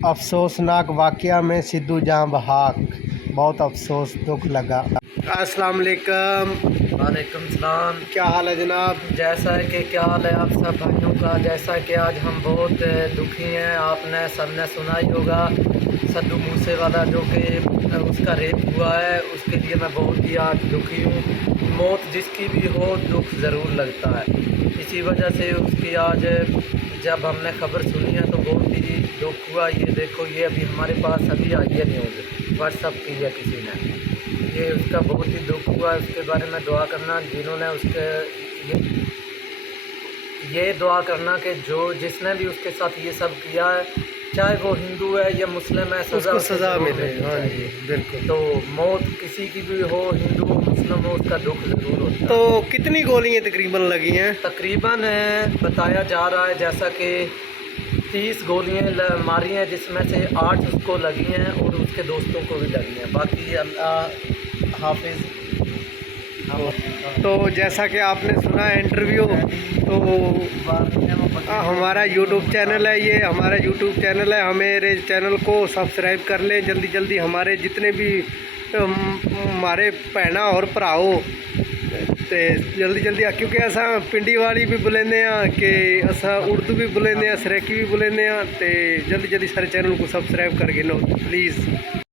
अफसोसनाक वाक़या में सिद्धू जहां बहाक, बहुत अफसोस दुख लगा। अस्सलाम वालेकुम। वालेकुम सलाम। क्या हाल है जनाब? जैसा है कि क्या हाल है आप सब भाइयों का। जैसा कि आज हम बहुत दुखी हैं। आपने सबने सुना ही होगा सिद्धू मूसेवाला जो कि उसका रेप हुआ है, उसके लिए मैं बहुत ही आज दुखी हूँ। मौत जिसकी भी हो दुख ज़रूर लगता है। इसी वजह से उसकी आज जब हमने खबर सुनी है तो बहुत ही दुख हुआ। ये देखो, ये अभी हमारे पास अभी आई है न्यूज़, व्हाट्सअप की है किसी ने। ये उसका बहुत ही दुख हुआ। उसके बारे में दुआ करना जिन्होंने उसके ये दुआ करना कि जो जिसने भी उसके साथ ये सब किया है, चाहे वो हिंदू है या मुस्लिम है, उसको सज़ा मिले। मिलनी हाँ चाहिए। जी, बिल्कुल। तो मौत किसी की भी हो, हिंदू हो मुस्लिम हो, उसका दुख ज़रूर होता है। तो कितनी गोलियां तकरीबन लगी हैं? तकरीबन बताया जा रहा है जैसा कि 30 गोलियां मारी हैं, जिसमें से 8 उसको लगी हैं और उसके दोस्तों को भी लगी हैं। बाकी अल्लाह हाफिज़। तो जैसा कि आपने सुना है इंटरव्यू, तो हमारा यूट्यूब चैनल है, ये हमारा यूट्यूब चैनल है। हमारे चैनल को सब्सक्राइब कर लें जल्दी जल्दी। हमारे जितने भी हमारे भैना और भराओ ते जल्दी जल्दी, क्योंकि असा पिंडी वाली भी बुलेंदे कि असा उर्दू भी बुलेंदे, सरेकी भी बुलेंदे, तो जल्दी जल्दी सारे चैनल को सब्सक्राइब करके लो प्लीज़।